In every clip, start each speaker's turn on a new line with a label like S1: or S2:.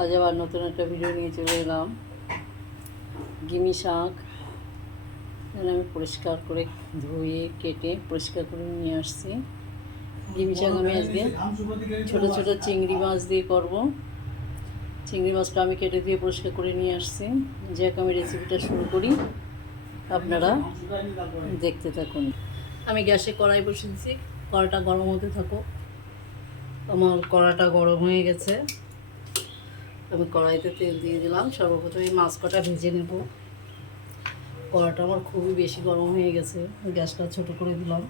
S1: আজ আবার নতুন একটা ভিডিও নিয়ে চলে এলাম। গিমি শাক। আমি পরিষ্কার করে ধুয়ে, কেটে পরিষ্কার করে নিয়ে আসছি। গিমি শাক আমি আজকে ছোটো ছোটো চিংড়ি মাছ দিয়ে করব। চিংড়ি মাছটা আমি কেটে দিয়ে পরিষ্কার করে নিয়ে আসছি। যাক, আমি রেসিপিটা শুরু করি। আপনারা দেখতে থাকুন। আমি গ্যাসে কড়াই বসেছি কড়াটা গরম হতে থাকো আমার কড়াটা গরম হয়ে গেছে। আমি কড়াইতে তেল দিয়ে দিলাম, সর্বপ্রথমে মাছ কটা ভেজে নেব। কড়াটা আমার খুবই বেশি গরম হয়ে গেছে গ্যাসটা ছোট করে দিলাম।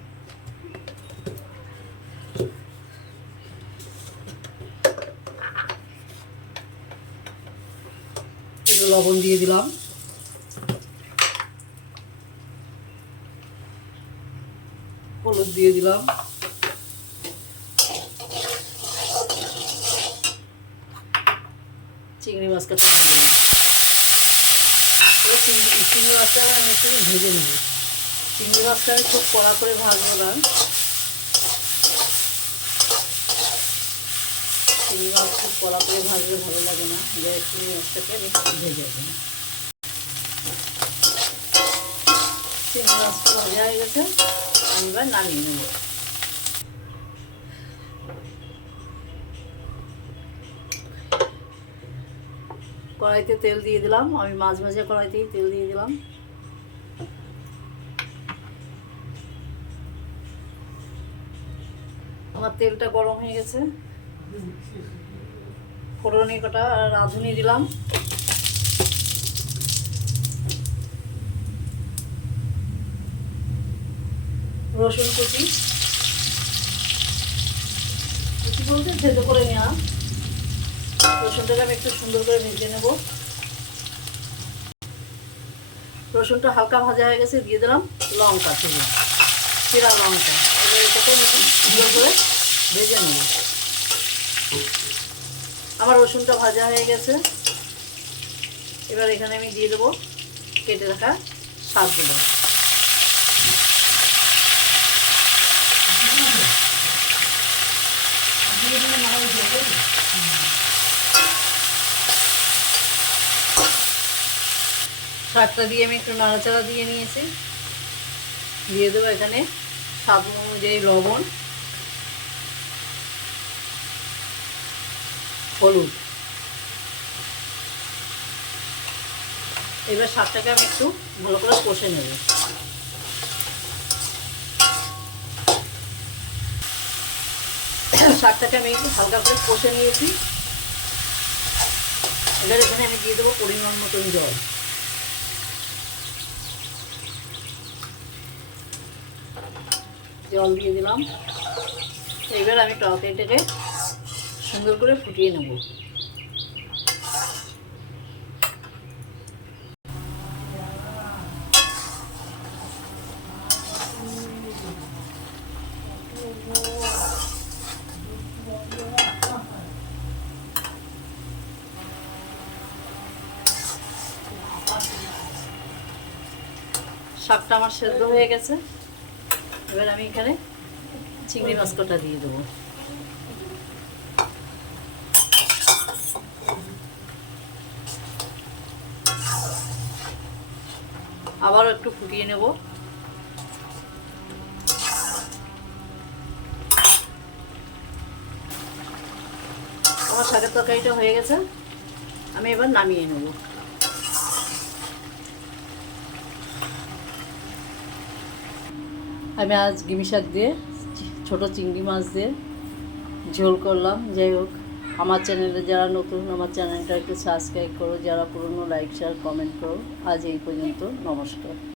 S1: লবণ দিয়ে দিলাম। হলুদ দিয়ে দিলাম। চিংড়ি মাছ কাটা দিয়ে দিলাম চিংড়ি চিংড়ি মাছটা আমি একটু ভেজে নেব। চিংড়ি মাছটা আমি খুব কড়া করে ভাজবো না। চিংড়ি মাছ খুব কড়া করে ভাজলে ভালো লাগে না। যে চিংড়ি মাছটাকে আমি ভেজে দেবো চিংড়ি মাছটা ভাজা হয়ে গেছে। আমি এবার নামিয়ে নেব। কড়াইতে তেল দিয়ে দিলাম। আমি মাছ ভাজা কড়াইতেই তেল দিয়ে দিলাম। আমার তেলটা গরম হয়ে গেছে। ফোড়নি কটা রাঁধুনি দিলাম। রসুন কুচি। কুচি বলতে সেদ্ধ করে নেওয়া রসুনটাকে আমি একটু সুন্দর করে ভেজে নেব। রসুনটা হালকা ভাজা হয়ে গেছে, দিয়ে দিলাম লঙ্কা থেকে চিরা লঙ্কা। এটাকে সুন্দর করে ভেজে নেব। আমার রসুনটা ভাজা হয়ে গেছে। এবার এখানে আমি দিয়ে দেবো কেটে রাখা শাকগুলো। শাকটা দিয়ে আমি একটু নাড়াচাড়া দিয়ে নিয়েছি। দিয়ে দেবো এখানে স্বাদ অনুযায়ী লবণ, হলুদ। এবার শাকটাকে আমি একটু ভালো করে কষে নেব। শাকটাকে আমি একটু হালকা করে কষে নিয়েছি। এবার এখানে আমি দিয়ে দেবো পরিমাণ মতন জল। জল দিয়ে দিলাম। এবার আমি টকেটাকে সুন্দর করে ফুটিয়ে নেব। শাকটা আমার সেদ্ধ হয়ে গেছে। এবার আমি এখানে চিংড়ি মাছ কটা দিয়ে দেবো। আবারও একটু ফুটিয়ে নেব। আমার শাকের তরকারিটা হয়ে গেছে। আমি এবার নামিয়ে নেব। আমি আজ গিমি শাক দিয়ে ছোটো চিংড়ি মাছ দিয়ে ঝোল করলাম। যাই হোক, আমার চ্যানেলে যারা নতুন, আমার চ্যানেলটা একটু সাবস্ক্রাইব করো। যারা পুরনো লাইক শেয়ার কমেন্ট করো। আজ এই পর্যন্ত। নমস্কার।